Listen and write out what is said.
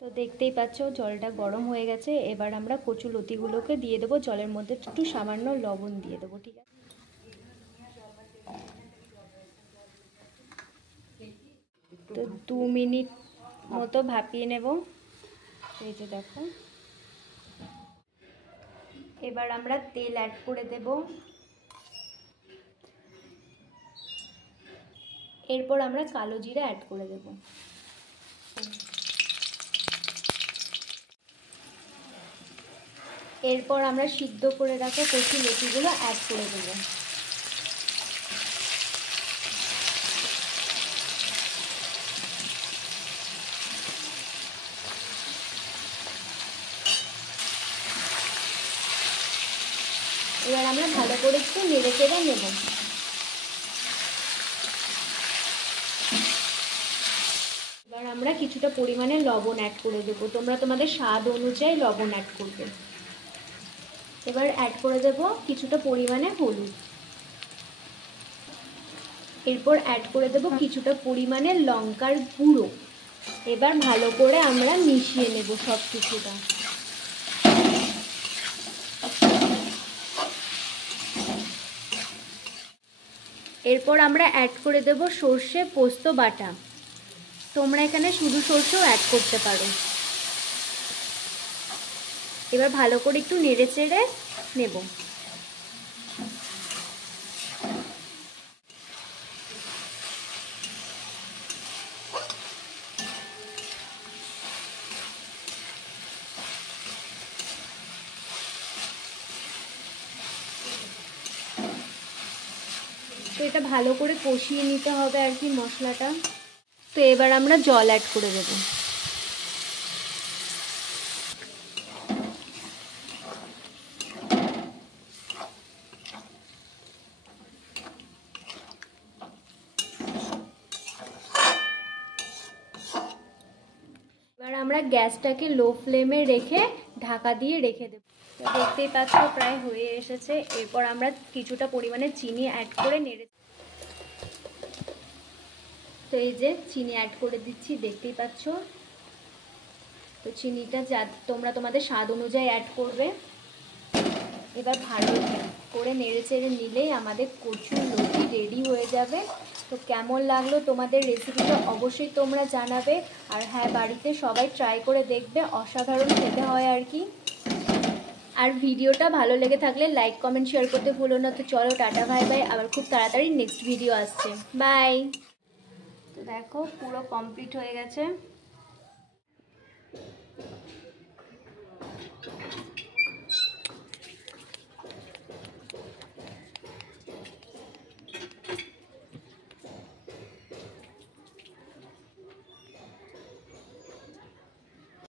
তো দেখতেই পাচ্ছ জলটা গরম হয়ে গেছে। এবার আমরা কচুলতিগুলোকে দিয়ে দেবো জলের মধ্যে, একটু সামান্য লবণ দিয়ে দেবো। ঠিক আছে, তো 2 মিনিট মতো ভাপিয়ে নেব। এই যে দেখো, এবার আমরা তেল অ্যাড করে দেব। এরপর আমরা কালো জিরা অ্যাড করে দেব। এরপর আমরা সিদ্ধ করে রাখা কচুলতিগুলো অ্যাড করে দেব। এবার আমরা ভালো করে একটু নেড়ে চেড়ে নেব। এবার আমরা কিছুটা পরিমাণে লবণ অ্যাড করে দেবো, তোমরা তোমাদের স্বাদ অনুযায়ী লবণ অ্যাড করবে। এবার অ্যাড করে দেব কিছুটা পরিমাণে হলুদ। এরপর অ্যাড করে দেব কিছুটা পরিমাণে লঙ্কার গুঁড়ো। এবার ভালো করে আমরা মিশিয়ে নেব সব কিছুটা। এরপর আমরা অ্যাড করে দেব সর্ষে পোস্ত বাটা। তোমরা এখানে শুধু সর্ষেও অ্যাড করতে পারো। এবার ভালো করে একটু নেড়ে চেড়ে নেব। তো এটা ভালো করে কষিয়ে নিতে হবে আর কি মশলাটা। তো এবার আমরা জল অ্যাড করে দেব। এবার আমরা গ্যাসটাকে লো ফ্লেমে রেখে ঢাকা দিয়ে রেখে দেব। তো দেখতেই পাচ্ছ প্রায় হয়ে এসেছে। এরপর আমরা কিছুটা পরিমাণে চিনি অ্যাড করে নেড়ে, তো এই যে চিনি অ্যাড করে দিচ্ছি, দেখতেই পাচ্ছ। তো চিনিটা যা তোমরা তোমাদের স্বাদ অনুযায়ী অ্যাড করবে। এবার ভালো করে নেড়ে চেড়ে নিলেই আমাদের কচুলতি রেডি হয়ে যাবে। তো কেমন লাগলো তোমাদের রেসিপিটা অবশ্যই তোমরা জানাবে। আর হ্যাঁ, বাড়িতে সবাই ট্রাই করে দেখবে, অসাধারণ খেতে হয় আর কি। আর ভিডিওটা ভালো লেগে থাকলে লাইক কমেন্ট শেয়ার করতে ভুলো না। তো চলো টাটা বাই বাই, আবার খুব তাড়াতাড়ি নেক্সট ভিডিও আসছে। বাই। তো দেখো পুরো কমপ্লিট হয়ে গেছে।